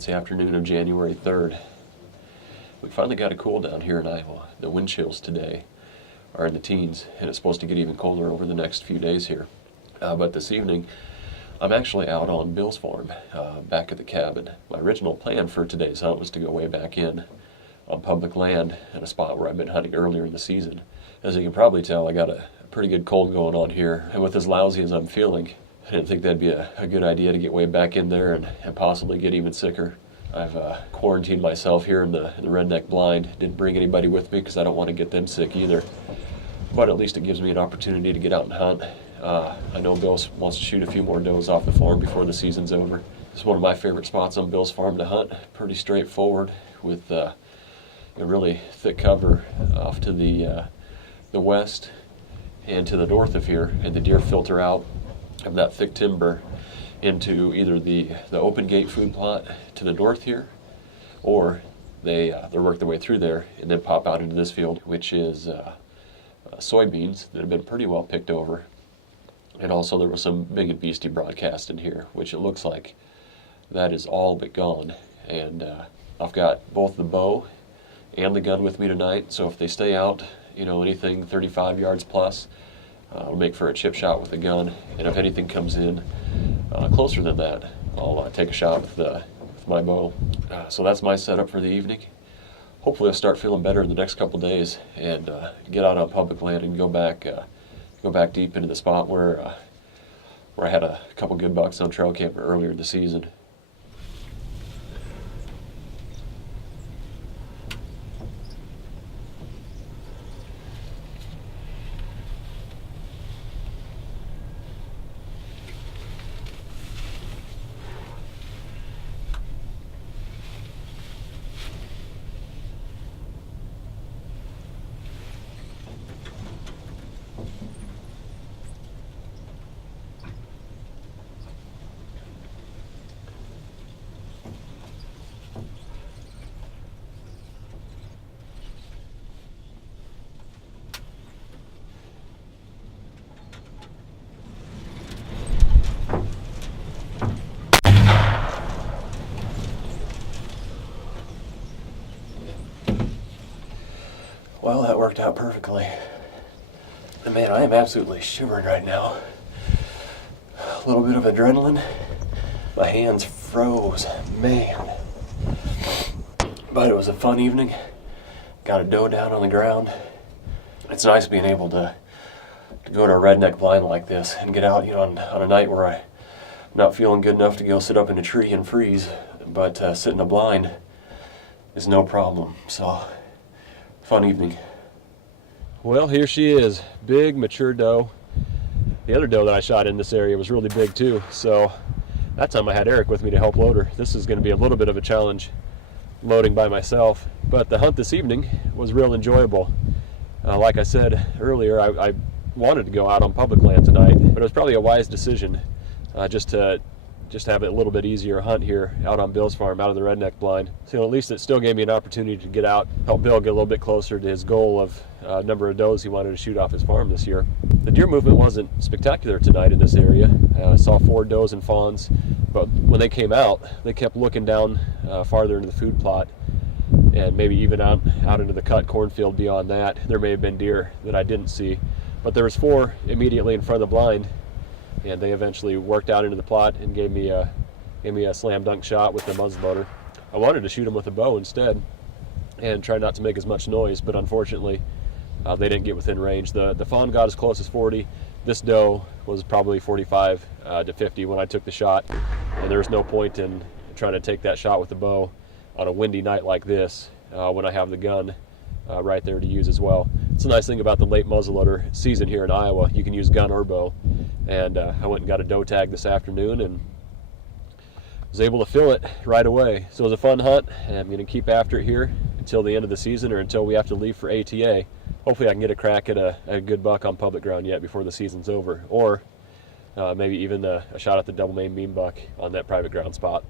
It's the afternoon of January 3rd. We finally got a cool down here in Iowa. The wind chills today are in the teens, and it's supposed to get even colder over the next few days here. But this evening, I'm actually out on Bill's farm, back at the cabin. My original plan for today's hunt was to go way back in on public land in a spot where I've been hunting earlier in the season. As you can probably tell, I got a pretty good cold going on here, and with as lousy as I'm feeling, I didn't think that'd be a good idea to get way back in there and possibly get even sicker. I've quarantined myself here in the redneck blind. Didn't bring anybody with me because I don't want to get them sick either. But at least it gives me an opportunity to get out and hunt. I know Bill wants to shoot a few more does off the farm before the season's over. It's one of my favorite spots on Bill's farm to hunt. Pretty straightforward with a really thick cover off to the west and to the north of here, and the deer filter out of that thick timber into either the open gate food plot to the north here, or they work their way through there and then pop out into this field, which is soybeans that have been pretty well picked over. And also there was some big and beastie broadcast in here, which it looks like that is all but gone. And I've got both the bow and the gun with me tonight, so if they stay out, anything 35 yards plus, I'll make for a chip shot with the gun, and if anything comes in closer than that, I'll take a shot with my bow. So that's my setup for the evening. Hopefully I'll start feeling better in the next couple days and get out on public land and go back deep into the spot where I had a couple good bucks on trail camper earlier in the season. Well, that worked out perfectly. And man, I am absolutely shivering right now. A little bit of adrenaline. My hands froze, man. But it was a fun evening. Got a doe down on the ground. It's nice being able to go to a redneck blind like this and get out, on a night where I'm not feeling good enough to go sit up in a tree and freeze, but sit in a blind is no problem. So, fun evening. Well, here she is, big mature doe. The other doe that I shot in this area was really big too, so that time I had Eric with me to help load her. This is going to be a little bit of a challenge loading by myself, but the hunt this evening was real enjoyable. Like I said earlier, I wanted to go out on public land tonight, but it was probably a wise decision just to have it a little bit easier hunt here out on Bill's farm, out of the redneck blind. So at least it still gave me an opportunity to get out, help Bill get a little bit closer to his goal of number of does he wanted to shoot off his farm this year. The deer movement wasn't spectacular tonight in this area. I saw 4 does and fawns, but when they came out, they kept looking down farther into the food plot, and maybe even out into the cut cornfield beyond that. There may have been deer that I didn't see, but there was 4 immediately in front of the blind, and they eventually worked out into the plot and gave me a slam dunk shot with the muzzleloader. I wanted to shoot them with a bow instead and try not to make as much noise, but unfortunately they didn't get within range. The fawn got as close as 40. This doe was probably 45 to 50 when I took the shot, and there's no point in trying to take that shot with the bow on a windy night like this when I have the gun right there to use as well. It's a nice thing about the late muzzleloader season here in Iowa. You can use gun or bow, and I went and got a doe tag this afternoon and was able to fill it right away. So it was a fun hunt, and I'm going to keep after it here until the end of the season or until we have to leave for ATA. Hopefully I can get a crack at a good buck on public ground yet before the season's over, or maybe even a shot at the double main beam buck on that private ground spot.